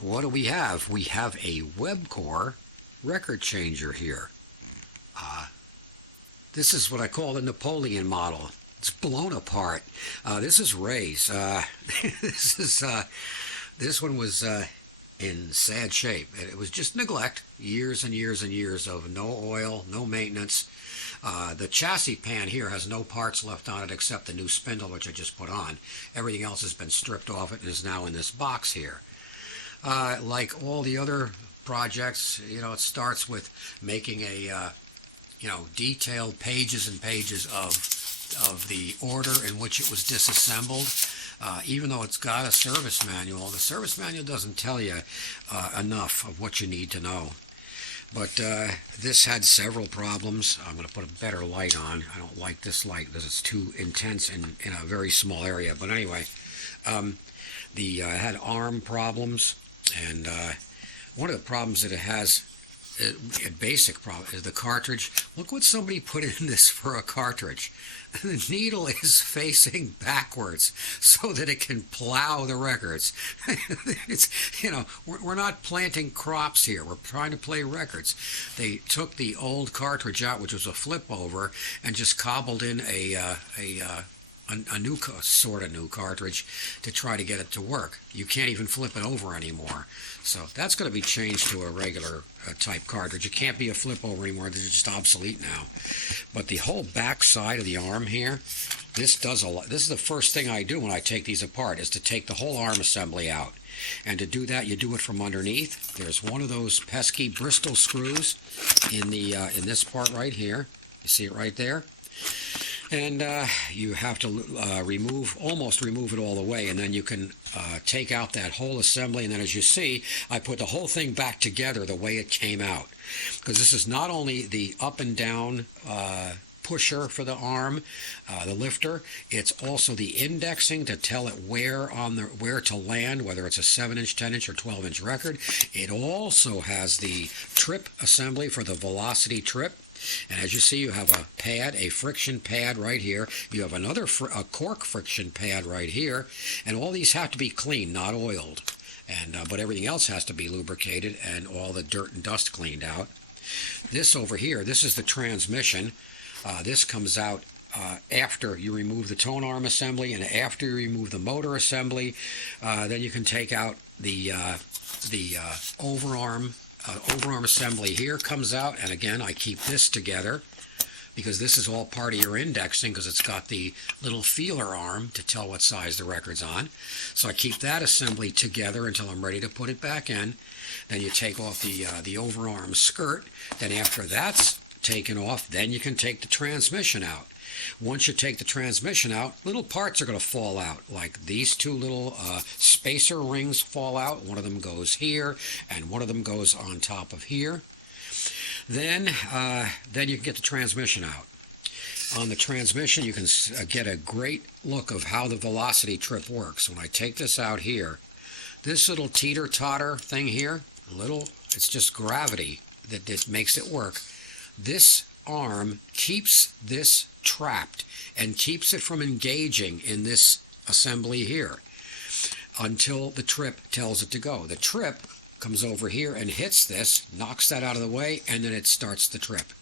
what do we have? We have a Webcor record changer here. Uh, this is what I call the Napoleon model. It's blown apart. This is Ray's. this is this one was in sad shape. It was just neglect, years and years and years of no oil, no maintenance. The chassis pan here has no parts left on it except the new spindle, which I just put on. Everything else has been stripped off it and is now in this box here. Like all the other projects, it starts with making a, detailed pages and pages of the order in which it was disassembled. Even though it's got a service manual, the service manual doesn't tell you enough of what you need to know. But this had several problems. I'm going to put a better light on. I don't like this light because it's too intense in a very small area. But anyway, it had arm problems, and one of the problems that it has, a basic problem, is the cartridge. Look what somebody put in this for a cartridge. The needle is facing backwards so that it can plow the records. It's, we're not planting crops here. We're trying to play records. They took the old cartridge out, which was a flip over, and just cobbled in a new sort of new cartridge to try to get it to work. You can't even flip it over anymore. So that's going to be changed to a regular type cartridge. It can't be a flip over anymore. They're just obsolete now. But the whole back side of the arm here, this does a lot. This is the first thing I do when I take these apart, is to take the whole arm assembly out. And to do that, you do it from underneath. There's one of those pesky Bristol screws in this part right here. You see it right there? And you have to almost remove it all the way, and then you can take out that whole assembly. And then, as you see, I put the whole thing back together the way it came out, because this is not only the up and down pusher for the arm, the lifter. It's also the indexing to tell it where to land, whether it's a 7-inch, 10-inch, or 12-inch record. It also has the trip assembly for the velocity trip. And as you see, you have a pad, a friction pad right here. You have another a cork friction pad right here. And all these have to be clean, not oiled. And but everything else has to be lubricated and all the dirt and dust cleaned out. This over here, this is the transmission. This comes out after you remove the tone arm assembly and after you remove the motor assembly. Then you can take out the overarm assembly here comes out, and again I keep this together because this is all part of your indexing, because it's got the little feeler arm to tell what size the record's on. So I keep that assembly together until I'm ready to put it back in. Then you take off the overarm skirt. Then after that's taken off, then you can take the transmission out. Once you take the transmission out, little parts are going to fall out, like these two little spacer rings fall out. One of them goes here, and one of them goes on top of here. Then you can get the transmission out. On the transmission, you can get a great look of how the velocity trip works. When I take this out here, this little teeter-totter thing here, it's just gravity that makes it work. This arm keeps this trapped and keeps it from engaging in this assembly here until the trip tells it to go. The trip comes over here and hits this, knocks that out of the way, and then it starts the trip.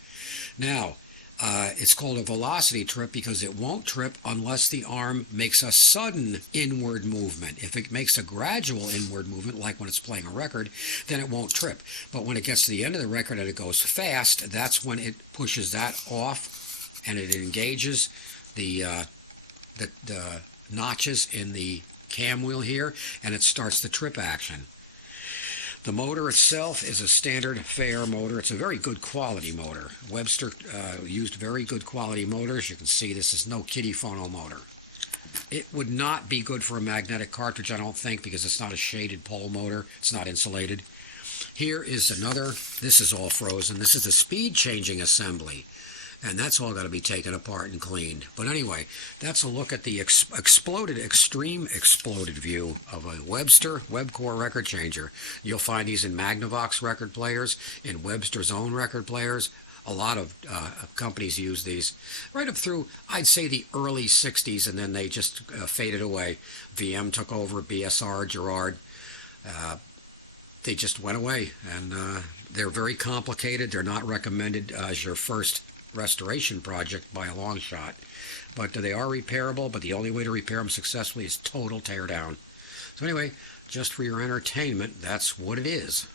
Now, it's called a velocity trip because it won't trip unless the arm makes a sudden inward movement. If it makes a gradual inward movement, like when it's playing a record, then it won't trip. But when it gets to the end of the record and it goes fast, that's when it pushes that off and it engages the notches in the cam wheel here, and it starts the trip action. The motor itself is a standard fare motor. It's a very good quality motor. Webster used very good quality motors. You can see this is no kiddie phono motor. It would not be good for a magnetic cartridge, I don't think, because it's not a shaded pole motor. It's not insulated. Here is another. This is all frozen. This is a speed changing assembly. And that's all got to be taken apart and cleaned. But anyway, that's a look at the extreme exploded view of a Webcor record changer. You'll find these in Magnavox record players, in Webster's own record players. A lot of companies use these right up through, I'd say, the early 60s, and then they just faded away. VM took over, BSR, Gerard. they just went away, and they're very complicated. They're not recommended as your first restoration project by a long shot, but they are repairable. But the only way to repair them successfully is total tear down. So anyway, just for your entertainment, that's what it is.